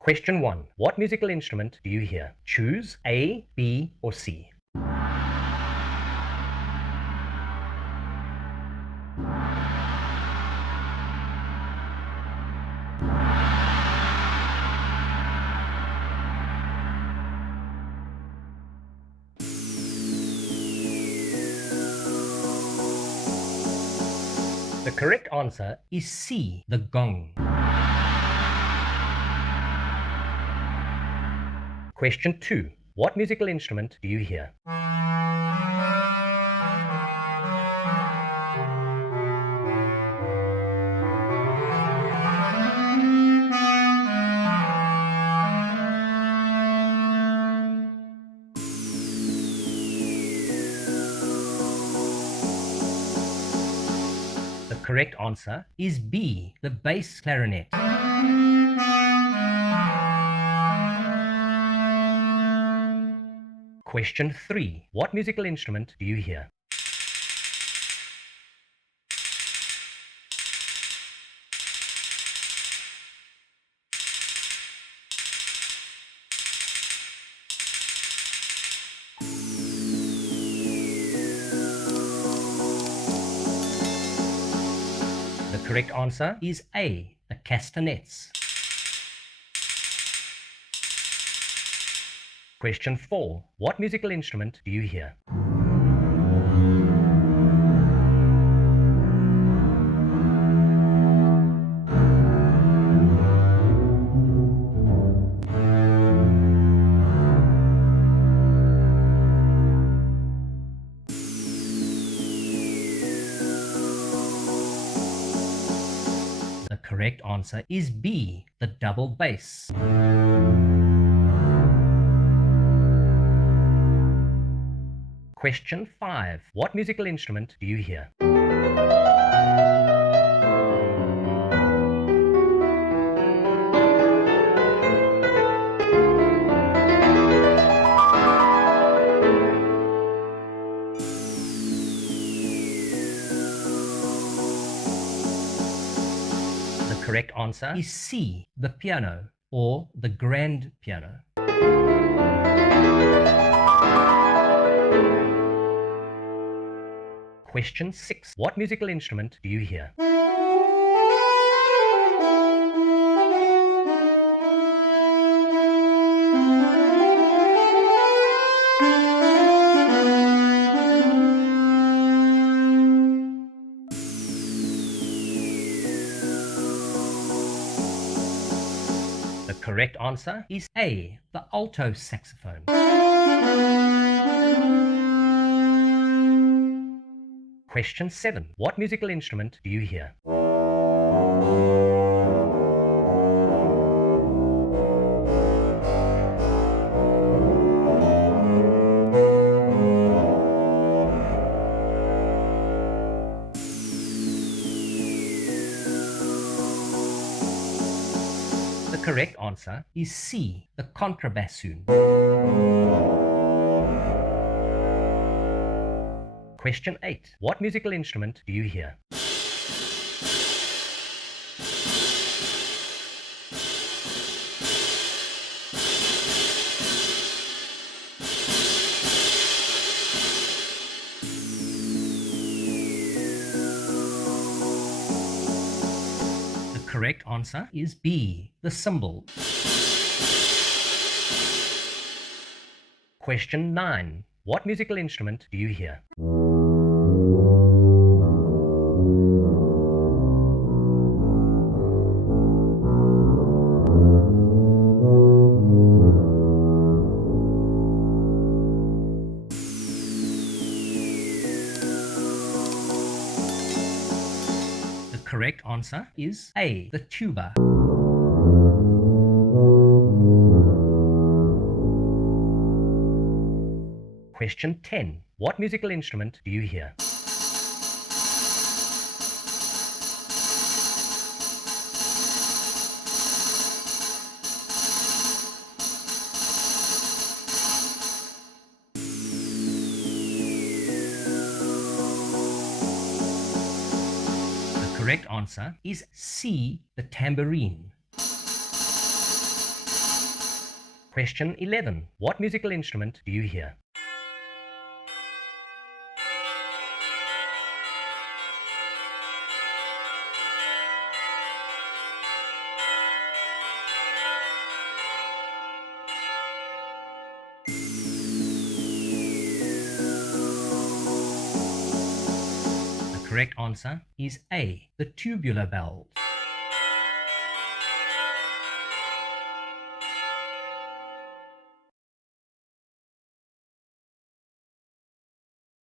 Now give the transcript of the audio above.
Question 1. What musical instrument do you hear? Choose A, B, or C. The correct answer is C, the gong. Question 2. What musical instrument do you hear? The correct answer is B, the bass clarinet. Question 3. What musical instrument do you hear? The correct answer is A, the castanets. Question 4. What musical instrument do you hear? The correct answer is B, the double bass. Question 5. What musical instrument do you hear? The correct answer is C, the piano, or the grand piano. Question 6. What musical instrument do you hear? The correct answer is A, the alto saxophone. Question 7. What musical instrument do you hear? The correct answer is C, the contrabassoon. Question 8. What musical instrument do you hear? The correct answer is B, the cymbal. Question 9. What musical instrument do you hear? The correct answer is A, the tuba. Question 10. What musical instrument do you hear? The correct answer is C, the tambourine. Question 11. What musical instrument do you hear? The correct answer is A, the tubular bells.